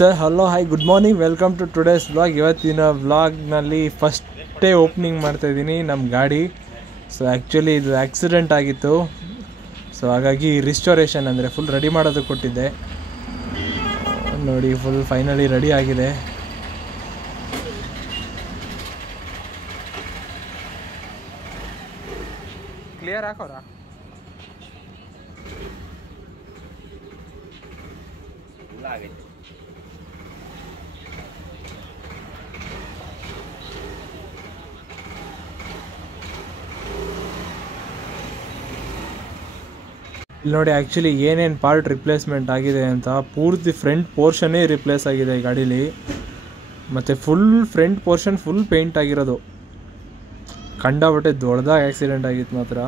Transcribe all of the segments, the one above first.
Sir hello hi good morning welcome to today's vlog. ಇವತ್ತಿನ ವ್ಲಾಗ್ನಲ್ಲಿ first day opening ಮಾಡ್ತಾಯಿದ್ದೀನಿ ನಮ್ಮ ಗಾಡಿ. ಸೊ ಆ್ಯಕ್ಚುಲಿ ಇದು ಆಕ್ಸಿಡೆಂಟ್ ಆಗಿತ್ತು, ಸೊ ಹಾಗಾಗಿ ರಿಸ್ಟೋರೇಷನ್ ಅಂದರೆ ಫುಲ್ ರೆಡಿ ಮಾಡೋದಕ್ಕೆ ಕೊಟ್ಟಿದ್ದೆ. ನೋಡಿ ಫುಲ್ ಫೈನಲಿ ರೆಡಿ ಆಗಿದೆ. ಕ್ಲಿಯರ್ ಹಾಕೋರ ಇಲ್ಲಿ ನೋಡಿ. ಆ್ಯಕ್ಚುಲಿ ಏನೇನು ಪಾರ್ಟ್ ರಿಪ್ಲೇಸ್ಮೆಂಟ್ ಆಗಿದೆ ಅಂತ ಪೂರ್ತಿ ಫ್ರಂಟ್ ಪೋರ್ಷನ್ನೇ ರಿಪ್ಲೇಸ್ ಆಗಿದೆ ಈ ಗಾಡೀಲಿ. ಮತ್ತು full front portion full paint ಆಗಿರೋದು. ಕಂಡಾಬಟ್ಟೆ ದೊಡ್ಡದಾಗಿ ಆಕ್ಸಿಡೆಂಟ್ ಆಗಿತ್ತು ಮಾತ್ರ.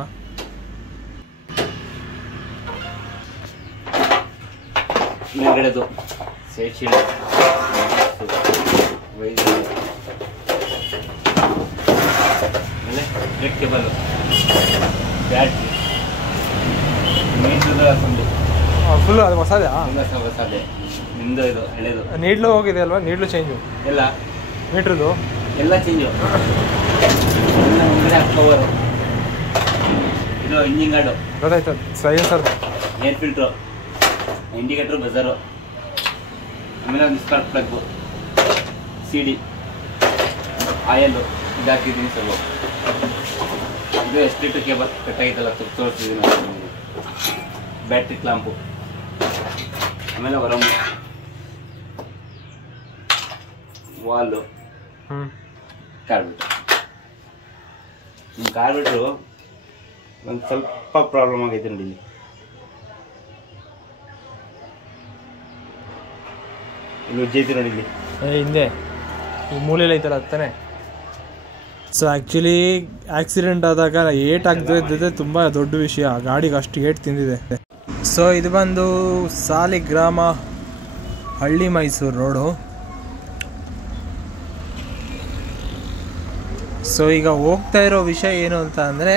ಫುಲ್ ಅದು ಹೊಸದೇ ನೀಡ್ಲು ಹೋಗಿದೆ ಅಲ್ವಾ? ನೀಡ್ಲು ಚೇಂಜು ಎಲ್ಲ, ಮೀಟ್ರದು ಎಲ್ಲ ಚೇಂಜು. ಇದು ಇಂಜಿನ್ ಗಾರ್ಡು ಗೊತ್ತಾಯ್ತು, ಸೈಲೆನ್ಸರ್, ಏರ್ ಫಿಲ್ಟ್ರು, ಇಂಡಿಕೇಟ್ರು, ಬಜಾರು, ಆಮೇಲೆ ಒಂದು ಸ್ಪಾರ್ಕ್ ಪ್ಲಗ್ಗು, CD, ಆಯಲ್ಲು ಇದು ಹಾಕಿದ್ದೀನಿ ಸ್ವಲ್ಪ. ಇದು ಎಸ್ಟಿಟ್ಟು ಕೇಬಲ್ ಕಟ್ಟಾಗಿತ್ತಲ್ಲ ತೋರಿಸಿದ್ದೀನಿ. ಬ್ಯಾಟ್ರಿ ಕ್ಲಾಂಪು, ಆಮೇಲೆ ಹೊರಮು, ವಾಲು, ಕಾರ್ಬಿಟ್ರು. ನಿಮ್ಮ ಕಾರ್ಬಿಟ್ರು ಒಂದು ಸ್ವಲ್ಪ ಪ್ರಾಬ್ಲಮ್ ಆಗೈತೆ ನೋಡಿ. ಇಲ್ಲಿ ಉಜ್ಜೈತಿ ನೋಡಿ, ಇಲ್ಲಿ ಹಿಂದೆ ಈ ಮೂಲೆಯಲ್ಲಿ ಐತಲ್ಲ ತಾನೆ. ಸೊ ಆ್ಯಕ್ಚುಲಿ ಆಕ್ಸಿಡೆಂಟ್ ಆದಾಗ ಏಟ್ ಆಗದೆ ತುಂಬ ದೊಡ್ಡ ವಿಷಯ. ಗಾಡಿಗೆ ಅಷ್ಟು ಏಟ್ ತಿಂದಿದೆ. ಸೊ ಇದು ಬಂದು ಸಾಲಿಗ್ರಾಮ ಹಳ್ಳಿ ಮೈಸೂರು ರೋಡು. ಸೊ ಈಗ ಹೋಗ್ತಾ ಇರೋ ವಿಷಯ ಏನು ಅಂತ ಅಂದರೆ,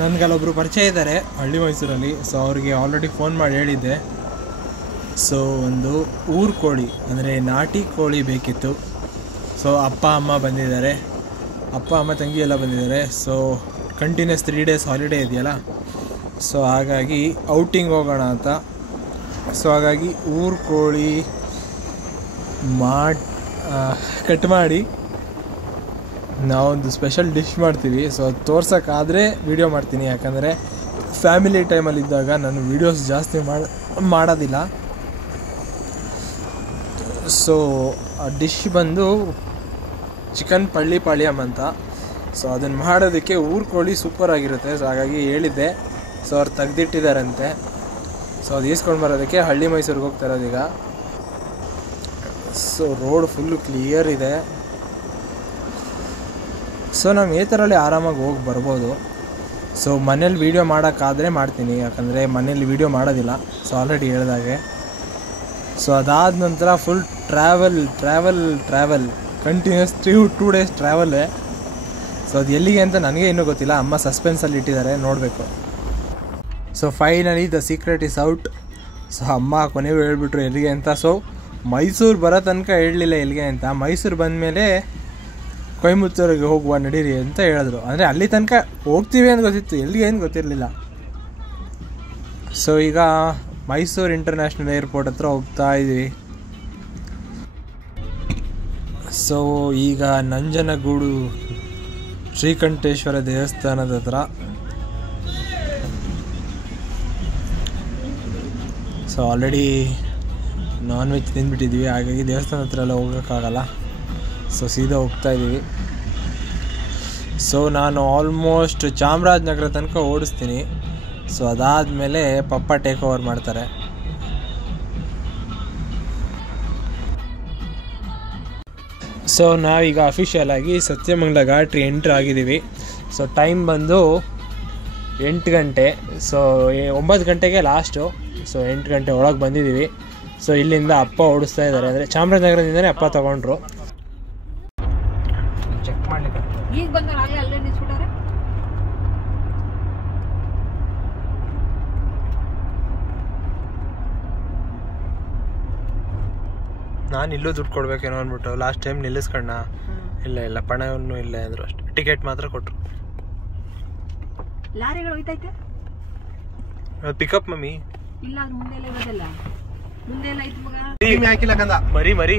ನನಗಲ್ಲೊಬ್ಬರು ಪರಿಚಯ ಇದ್ದಾರೆ ಹಳ್ಳಿ ಮೈಸೂರಲ್ಲಿ. ಸೊ ಅವ್ರಿಗೆ ಆಲ್ರೆಡಿ ಫೋನ್ ಮಾಡಿ ಹೇಳಿದ್ದೆ. ಸೊ ಒಂದು ಊರು ಕೋಳಿ ಅಂದರೆ ನಾಟಿ ಕೋಳಿ ಬೇಕಿತ್ತು. ಸೊ ಅಪ್ಪ ಅಮ್ಮ ಬಂದಿದ್ದಾರೆ, ಅಪ್ಪ ಅಮ್ಮ ತಂಗಿ ಎಲ್ಲ ಬಂದಿದ್ದಾರೆ. ಸೊ ಕಂಟಿನ್ಯೂಸ್ 3 days ಹಾಲಿಡೇ ಇದೆಯಲ್ಲ, ಸೊ ಹಾಗಾಗಿ ಔಟಿಂಗ್ ಹೋಗೋಣ ಅಂತ. ಸೊ ಹಾಗಾಗಿ ಊರು ಕೋಳಿ ಕಟ್ ಮಾಡಿ ನಾವೊಂದು ಸ್ಪೆಷಲ್ ಡಿಶ್ ಮಾಡ್ತೀವಿ. ಸೊ ಅದು ತೋರ್ಸೋಕ್ಕಾದರೆ ವೀಡಿಯೋ ಮಾಡ್ತೀನಿ, ಯಾಕಂದರೆ ಫ್ಯಾಮಿಲಿ ಟೈಮಲ್ಲಿದ್ದಾಗ ನಾನು ವೀಡಿಯೋಸ್ ಜಾಸ್ತಿ ಮಾಡೋದಿಲ್ಲ. ಸೊ ಆ ಡಿಶ್ ಬಂದು ಚಿಕನ್ ಪಳ್ಳಿ ಪಾಳ್ಯಂ ಅಂತ. ಸೊ ಅದನ್ನು ಮಾಡೋದಕ್ಕೆ ಊರು ಕೋಳಿ ಸೂಪರ್ ಆಗಿರುತ್ತೆ. ಸೊ ಹಾಗಾಗಿ ಹೇಳಿದ್ದೆ. ಸೊ ಅವ್ರು ತೆಗ್ದಿಟ್ಟಿದ್ದಾರಂತೆ. ಸೊ ಅದು ಈಸ್ಕೊಂಡು ಬರೋದಕ್ಕೆ ಹಳ್ಳಿ ಮೈಸೂರಿಗೆ ಹೋಗ್ತಾ ಇರೋದೀಗ. ಸೊ ರೋಡ್ ಫುಲ್ಲು ಕ್ಲಿಯರ್ ಇದೆ. ಸೊ ನಾವು ಈ ಥರಲ್ಲಿ ಆರಾಮಾಗಿ ಹೋಗಿ ಬರ್ಬೋದು. ಸೊ ಮನೇಲಿ ವೀಡಿಯೋ ಮಾಡೋಕ್ಕಾದರೆ ಮಾಡ್ತೀನಿ, ಯಾಕಂದರೆ ಮನೇಲಿ ವೀಡಿಯೋ ಮಾಡೋದಿಲ್ಲ. ಸೊ ಆಲ್ರೆಡಿ ಹೇಳಿದಾಗೆ. ಸೊ ಅದಾದ ನಂತರ ಫುಲ್ ಟ್ರಾವೆಲ್ ಕಂಟಿನ್ಯೂಸ್ 2 days ಟ್ರಾವೆಲ್ಲೇ. ಸೊ ಅದು ಎಲ್ಲಿಗೆ ಅಂತ ನನಗೆ ಇನ್ನೂ ಗೊತ್ತಿಲ್ಲ. ಅಮ್ಮ ಸಸ್ಪೆನ್ಸಲ್ಲಿ ಇಟ್ಟಿದ್ದಾರೆ, ನೋಡಬೇಕು. So finally the secret is out. So ಅಮ್ಮ ಕೊನೆಗೂ ಹೇಳ್ಬಿಟ್ರು ಎಲ್ಲಿಗೆ ಅಂತ. ಸೊ ಮೈಸೂರು ಬರೋ ತನಕ ಹೇಳಲಿಲ್ಲ ಎಲ್ಲಿಗೆ ಅಂತ. ಮೈಸೂರು ಬಂದಮೇಲೆ ಕೊಯಮತ್ತೂರಿಗೆ ಹೋಗುವ ನಡೀರಿ ಅಂತ ಹೇಳಿದ್ರು. ಅಂದರೆ ಅಲ್ಲಿ ತನಕ ಹೋಗ್ತೀವಿ ಅಂತ ಗೊತ್ತಿತ್ತು, ಎಲ್ಲಿಗೆ ಏನು ಗೊತ್ತಿರಲಿಲ್ಲ. ಸೊ ಈಗ ಮೈಸೂರು ಇಂಟರ್ನ್ಯಾಷನಲ್ ಏರ್ಪೋರ್ಟ್ ಹತ್ರ ಹೋಗ್ತಾ ಇದ್ದೀವಿ. ಸೊ ಈಗ ನಂಜನಗೂಡು ಶ್ರೀಕಂಠೇಶ್ವರ ದೇವಸ್ಥಾನದ ಹತ್ರ. ಸೊ ಆಲ್ರೆಡಿ ನಾನ್ ವೆಜ್ ತಿಂದ್ಬಿಟ್ಟಿದ್ವಿ, ಹಾಗಾಗಿ ದೇವಸ್ಥಾನದ ಹತ್ರ ಎಲ್ಲ ಹೋಗೋಕ್ಕಾಗಲ್ಲ. ಸೊ ಸೀದಾ ಹೋಗ್ತಾ ಇದ್ದೀವಿ. ಸೊ ನಾನು ಆಲ್ಮೋಸ್ಟ್ ಚಾಮರಾಜನಗರ ತನಕ ಓಡಿಸ್ತೀನಿ. ಸೊ ಅದಾದಮೇಲೆ ಪಪ್ಪ ಟೇಕ್ ಓವರ್ ಮಾಡ್ತಾರೆ. ಸೊ ನಾವೀಗ ಅಫಿಷಿಯಲ್ ಆಗಿ ಸತ್ಯಮಂಗಲ ಘಾಟಿ ಎಂಟ್ರ್ ಆಗಿದ್ದೀವಿ. ಸೊ ಟೈಮ್ ಬಂದು 8 ಗಂಟೆ. ಸೊ 9 ಗಂಟೆಗೆ ಲಾಸ್ಟು. ಸೊ 8 ಗಂಟೆ ಒಳಗೆ ಬಂದಿದ್ದೀವಿ. ಸೊ ಇಲ್ಲಿಂದ ಅಪ್ಪ ಓಡಿಸ್ತಾ ಇದ್ದಾರೆ, ಅಂದರೆ ಚಾಮರಾಜನಗರದಿಂದನೇ ಅಪ್ಪ ತೊಗೊಂಡ್ರು. ಚೆಕ್ ಮಾಡಲಿಕ್ಕೆ ಈಗ ಬಂದ ಅಲ್ಲೇ ನಿಲ್ಸ್ಬಿಟ್ಟಾರೆ. ನಾನು ಇಲ್ಲೂ ದುಡ್ಡು ಕೊಡ್ಬೇಕೇನೋ ಅಂದ್ಬಿಟ್ಟು ಲಾಸ್ಟ್ ಟೈಮ್ ನಿಲ್ಲಿಸ್ಕಣ್ಣ. ಇಲ್ಲ ಪಣವನ್ನು ಇಲ್ಲ ಅಂದ್ರು ಅಷ್ಟೇ, ಟಿಕೆಟ್ ಮಾತ್ರ ಕೊಟ್ರು. ಲಾರಿಗಳು ಹೋಯ್ತೈತೆ ಪಿಕಪ್ ಮಮ್ಮಿ ಇಲ್ಲ, ಅದು ಮುಂದೆ ಎಲ್ಲ ಇರೋದಲ್ಲ, ಮುಂದೆ ಎಲ್ಲ ಐತೆ ಮಗ. ಹಾಕಿಲ್ಲ ಕಂದ ಮರಿ ಮರ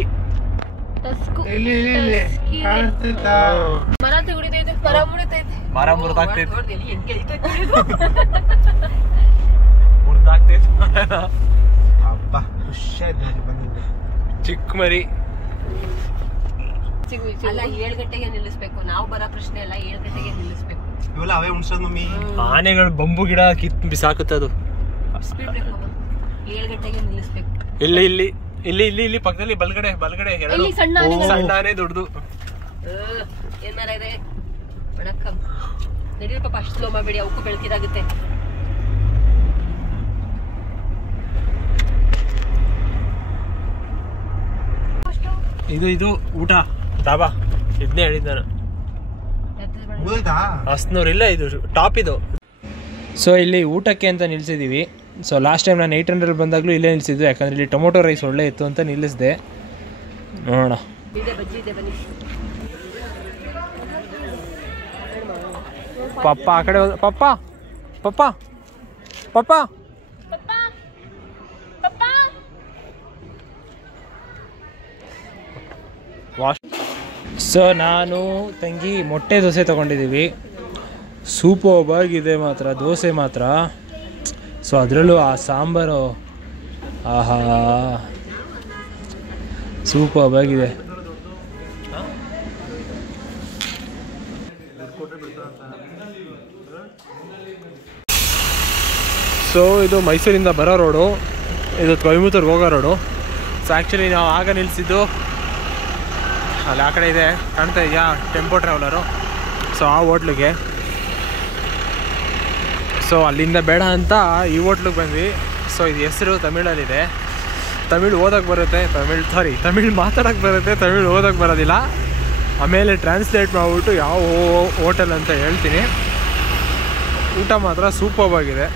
ತೆಗುಡಿತೈತೆ, ಮರ ಮುರಿತೈತೆ, ಮರ ಮುರಿದಾಗ್ತೈತೆ ಚಿಕ್ಕ ಮರಿ. ಅಲ್ಲ 7 ಗಂಟೆಗೆ ನಿಲ್ಲಿಸ್ಬೇಕು, ನಾವು ಬರೋ ಪ್ರಶ್ನೆ ಅಲ್ಲ, 7 ಗಂಟೆಗೆ ನಿಲ್ಲಿಸ್ಬೇಕು. ಇವೆಲ್ಲ ಅವೇ ಉಣ್ಸೋದು ಮಮ್ಮಿ. ಆನೆಗಳು ಬಂಬು ಗಿಡ ಕಿತ್ ಬಿಸಾಕುತ್ತೆ ಅದು. ಸ್ಪೀಡ್ ಬ್ರೇಕ್ ಮಗ, 7 ಗಂಟೆಗೆ ನಿಲ್ಲಿಸ್ಬೇಕು. ಇಲ್ಲಿ ಪಕ್ಕದಲ್ಲಿ ಬಲ್ಗಡೆ ಎರಡು ಸಣ್ಣ ಆನೆ ದೊಡ್ಡದು. ಏನಾರ ಇದೆ ವಣಕ್ಕಂ ನಡೀರಿ ಪಾಪ, ಅಷ್ಟು ಸ್ಲೋ ಮಾಡಬೇಡಿ, ಅವಕ್ಕೂ ಬೆಳಕಿದಾಗುತ್ತೆ. ಇದು ಊಟ ಡಾಬಾ ಇದನ್ನೇ ಹೇಳಿದ್ದ ನಾನು. ಹಸ್ನೂರು ಇಲ್ಲ, ಇದು ಟಾಪ್ ಇದು. ಸೊ ಇಲ್ಲಿ ಊಟಕ್ಕೆ ಅಂತ ನಿಲ್ಸಿದ್ದೀವಿ. ಸೊ ಲಾಸ್ಟ್ ಟೈಮ್ ನಾನು 800 ಬಂದಾಗಲೂ ಇಲ್ಲೇ ನಿಲ್ಸಿದ್ದು, ಯಾಕಂದರೆ ಇಲ್ಲಿ ಟೊಮೊಟೊ ರೈಸ್ ಒಳ್ಳೆ ಇತ್ತು ಅಂತ ನಿಲ್ಲಿಸಿದೆ. ನೋಡೋಣ. ಪಪ್ಪ ಆ ಕಡೆ ಪಪ್ಪ ಪಪ್ಪ ಪಪ್ಪ ವಾಶ್. ಸೊ ನಾನು ತಂಗಿ ಮೊಟ್ಟೆ ದೋಸೆ ತೊಗೊಂಡಿದ್ದೀವಿ. ಸೂಪರ್ಬಾಗಿದೆ ಮಾತ್ರ ದೋಸೆ ಮಾತ್ರ. ಸೊ ಅದರಲ್ಲೂ ಆ ಸಾಂಬಾರು ಆಹಾ ಸೂಪರ್ಬಾಗಿದೆ. ಸೊ ಇದು ಮೈಸೂರಿಂದ ಬರೋ ರೋಡು, ಇದು ಕೊಯಮತ್ತೂರ್ಗೆ ಹೋಗೋ ರೋಡು. ಸೊ ಆ್ಯಕ್ಚುಲಿ ನಾವು ಆಗ ನಿಲ್ಲಿಸಿದ್ದು ಅಲ್ಲಿ ಆ ಕಡೆ ಇದೆ, ಕಾಣ್ತಾ ಇದೆಯಾ ಟೆಂಪೋ ಟ್ರಾವೆಲರು. ಸೊ ಆ ಹೋಟ್ಲಿಗೆ. ಸೊ ಅಲ್ಲಿಂದ ಬೇಡ ಅಂತ ಈ ಹೋಟ್ಲಿಗೆ ಬಂದ್ವಿ. ಸೊ ಇದು ಹೆಸರು ತಮಿಳಲ್ಲಿದೆ, ತಮಿಳು ಓದೋಕ್ಕೆ ಬರುತ್ತೆ, ತಮಿಳು ಮಾತಾಡೋಕ್ಕೆ ಬರುತ್ತೆ, ತಮಿಳು ಓದೋಕ್ಕೆ ಬರೋದಿಲ್ಲ. ಆಮೇಲೆ ಟ್ರಾನ್ಸ್ಲೇಟ್ ಮಾಡಿಬಿಟ್ಟು ಯಾವ ಹೋಟೆಲ್ ಅಂತ ಹೇಳ್ತೀನಿ. ಊಟ ಮಾತ್ರ ಸೂಪರ್ಬಾಗಿದೆ.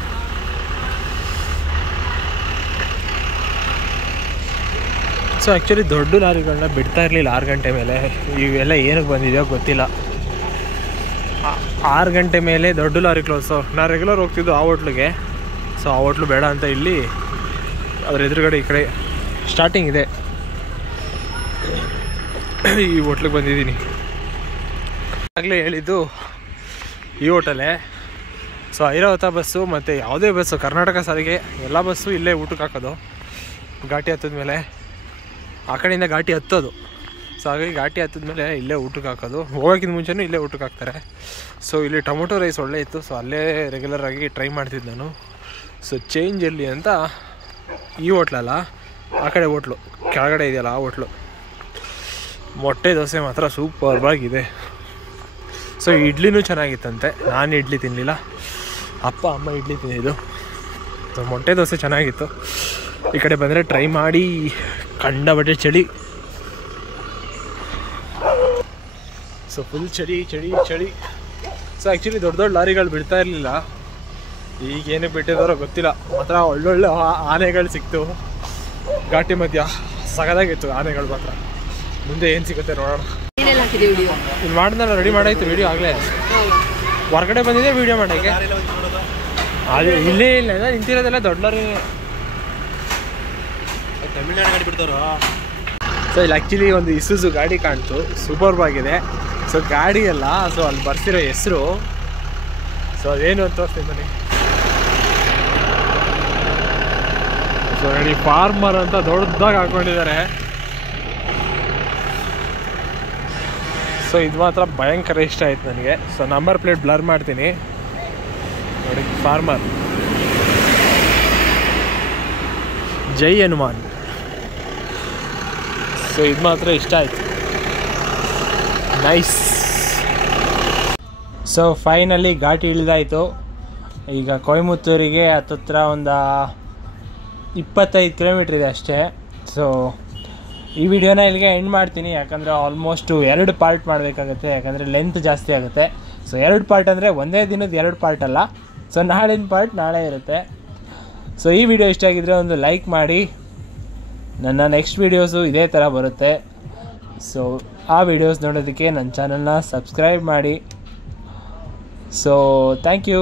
ಸೊ ಆ್ಯಕ್ಚುಲಿ ದೊಡ್ಡ ಲಾರಿಗಳನ್ನ ಬಿಡ್ತಾ ಇರಲಿಲ್ಲ 6 ಗಂಟೆ ಮೇಲೆ. ಇವೆಲ್ಲ ಏನಕ್ಕೆ ಬಂದಿದೆಯೋ ಗೊತ್ತಿಲ್ಲ. 6 ಗಂಟೆ ಮೇಲೆ ದೊಡ್ಡ ಲಾರಿ ಕ್ಲೋಸು. ನಾನು ರೆಗ್ಯುಲರ್ ಹೋಗ್ತಿದ್ದು ಆ ಹೋಟ್ಲಿಗೆ. ಸೊ ಆ ಹೋಟ್ಲು ಬೇಡ ಅಂತ ಇಲ್ಲಿ ಅದ್ರ ಎದುರುಗಡೆ ಈ ಕಡೆ ಸ್ಟಾರ್ಟಿಂಗ್ ಇದೆ, ಈ ಹೋಟ್ಲಿಗೆ ಬಂದಿದ್ದೀನಿ. ಆಗಲೇ ಹೇಳಿದ್ದು ಈ ಹೋಟೆಲೇ. ಸೊ ಐರಾವತ ಬಸ್ಸು ಮತ್ತು ಯಾವುದೇ ಬಸ್ಸು, ಕರ್ನಾಟಕ ಸಾರಿಗೆ ಎಲ್ಲ ಬಸ್ಸು ಇಲ್ಲೇ ಊಟಕ್ಕೆ ಹಾಕೋದು. ಘಾಟಿ ಹತ್ತಿದ ಮೇಲೆ ಆ ಕಡೆಯಿಂದ ಘಾಟಿ ಹತ್ತೋದು. ಸೊ ಹಾಗಾಗಿ ಘಾಟಿ ಹತ್ತಿದ್ಮೇಲೆ ಇಲ್ಲೇ ಊಟಕ್ಕೆ ಹಾಕೋದು. ಹೋಗೋಕ್ಕಿಂತ ಮುಂಚೆನೂ ಇಲ್ಲೇ ಊಟಕ್ಕೆ ಹಾಕ್ತಾರೆ. ಸೊ ಇಲ್ಲಿ ಟೊಮೊಟೊ ರೈಸ್ ಒಳ್ಳೆ ಇತ್ತು. ಸೊ ಅಲ್ಲೇ ರೆಗ್ಯುಲರಾಗಿ ಟ್ರೈ ಮಾಡ್ತಿದ್ದೆ ನಾನು. ಸೊ ಚೇಂಜ್ ಇರಲಿ ಅಂತ ಈ ಹೋಟ್ಲಲ್ಲ, ಆ ಕಡೆ ಹೋಟ್ಲು ಕೆಳಗಡೆ ಇದೆಯಲ್ಲ ಆ ಹೋಟ್ಲು. ಮೊಟ್ಟೆ ದೋಸೆ ಮಾತ್ರ ಸೂಪರ್ಬಾಗಿದೆ. ಸೊ ಇಡ್ಲಿನೂ ಚೆನ್ನಾಗಿತ್ತಂತೆ. ನಾನು ಇಡ್ಲಿ ತಿನ್ನಲಿಲ್ಲ, ಅಪ್ಪ ಅಮ್ಮ ಇಡ್ಲಿ ತಿಂದಿದ್ದು. ಸೊ ಮೊಟ್ಟೆ ದೋಸೆ ಚೆನ್ನಾಗಿತ್ತು. ಈ ಕಡೆ ಬಂದರೆ ಟ್ರೈ ಮಾಡಿ. ಕಂಡಬಟ್ಟೆ ಚಳಿ. ಸೊ ಫುಲ್ ಚಳಿ. ಸೊ ಆ್ಯಕ್ಚುಲಿ ದೊಡ್ಡ ಲಾರಿಗಳು ಬಿಡ್ತಾ ಇರಲಿಲ್ಲ, ಈಗ ಏನಕ್ಕೆ ಬಿಟ್ಟಿದ್ದಾರೋ ಗೊತ್ತಿಲ್ಲ. ಮಾತ್ರ ಒಳ್ಳೊಳ್ಳೆ ಆನೆಗಳು ಸಿಕ್ತು ಘಾಟಿ ಮಧ್ಯ. ಸಗದಾಗಿತ್ತು ಆನೆಗಳು ಮಾತ್ರ. ಮುಂದೆ ಏನು ಸಿಗುತ್ತೆ ನೋಡೋಣ. ಇಲ್ಲಿ ಮಾಡಿದ್ನಲ್ಲ, ರೆಡಿ ಮಾಡಾಯ್ತು ವಿಡಿಯೋ ಆಗಲೇ. ಹೊರಗಡೆ ಬಂದಿದೆ ವಿಡಿಯೋ ಮಾಡೋಕ್ಕೆ. ಅದೇ ಇಲ್ಲೇ ಇಲ್ಲ ನಿಂತಿರೋದೆಲ್ಲ ದೊಡ್ಡ ಲಾರಿ. ತಮಿಳ್ನಾಡು ಗಾಡಿ ಬಿಡ್ತಾರ. ಸೊ ಇಲ್ಲಿ ಆ್ಯಕ್ಚುಲಿ ಒಂದು ಇಸುಜು ಗಾಡಿ ಕಾಣ್ತು, ಸೂಪರ್ಬಾಗಿದೆ. ಸೊ ಗಾಡಿ ಅಲ್ಲ, ಸೊ ಅಲ್ಲಿ ಬರ್ತಿರೋ ಹೆಸರು. ಸೊ ಅದೇನು ಅಂತ ತೋರಿಸ್ತೀನಿ ಬನ್ನಿ. ಸೊ ನೋಡಿ, ಫಾರ್ಮರ್ ಅಂತ ದೊಡ್ಡದಾಗಿ ಹಾಕೊಂಡಿದ್ದಾರೆ. ಸೊ ಇದು ಮಾತ್ರ ಭಯಂಕರ ಇಷ್ಟ ಆಯ್ತು ನನಗೆ. ಸೊ ನಂಬರ್ ಪ್ಲೇಟ್ ಬ್ಲರ್ ಮಾಡ್ತೀನಿ ನೋಡಿ, ಫಾರ್ಮರ್ ಜೈ ಹನುಮಾನ್. ಸೊ ಇದು ಮಾತ್ರ ಇಷ್ಟ ಆಯಿತು, ನೈಸ್. ಸೊ ಫೈನಲಿ ಘಾಟಿ ಇಳಿದಾಯಿತು. ಈಗ ಕೊಯಮತ್ತೂರಿಗೆ ಹತ್ತತ್ರ ಒಂದು 25 ಕಿಲೋಮೀಟ್ರ್ ಇದೆ ಅಷ್ಟೇ. ಸೊ ಈ ವಿಡಿಯೋನ ಇಲ್ಲಿಗೆ ಎಂಡ್ ಮಾಡ್ತೀನಿ, ಯಾಕಂದರೆ ಆಲ್ಮೋಸ್ಟು 2 ಪಾರ್ಟ್ ಮಾಡಬೇಕಾಗುತ್ತೆ, ಯಾಕಂದರೆ ಲೆಂತ್ ಜಾಸ್ತಿ ಆಗುತ್ತೆ. ಸೊ 2 ಪಾರ್ಟ್ ಅಂದರೆ ಒಂದೇ ದಿನದ 2 ಪಾರ್ಟ್ ಅಲ್ಲ. ಸೊ ನಾಳಿನ ಪಾರ್ಟ್ ನಾಳೆ ಇರುತ್ತೆ. ಸೊ ಈ ವಿಡಿಯೋ ಇಷ್ಟ ಆಗಿದ್ರೆ ಒಂದು ಲೈಕ್ ಮಾಡಿ, ನನ್ನ ನೆಕ್ಸ್ಟ್ ವೀಡಿಯೋಸು ಇದೇ ಥರ ಬರುತ್ತೆ. ಸೊ ಆ ವಿಡಿಯೋಸ್ ನೋಡೋದಕ್ಕೆ ನನ್ನ ಚಾನಲ್ನ ಸಬ್ಸ್ಕ್ರೈಬ್ ಮಾಡಿ. So thank you.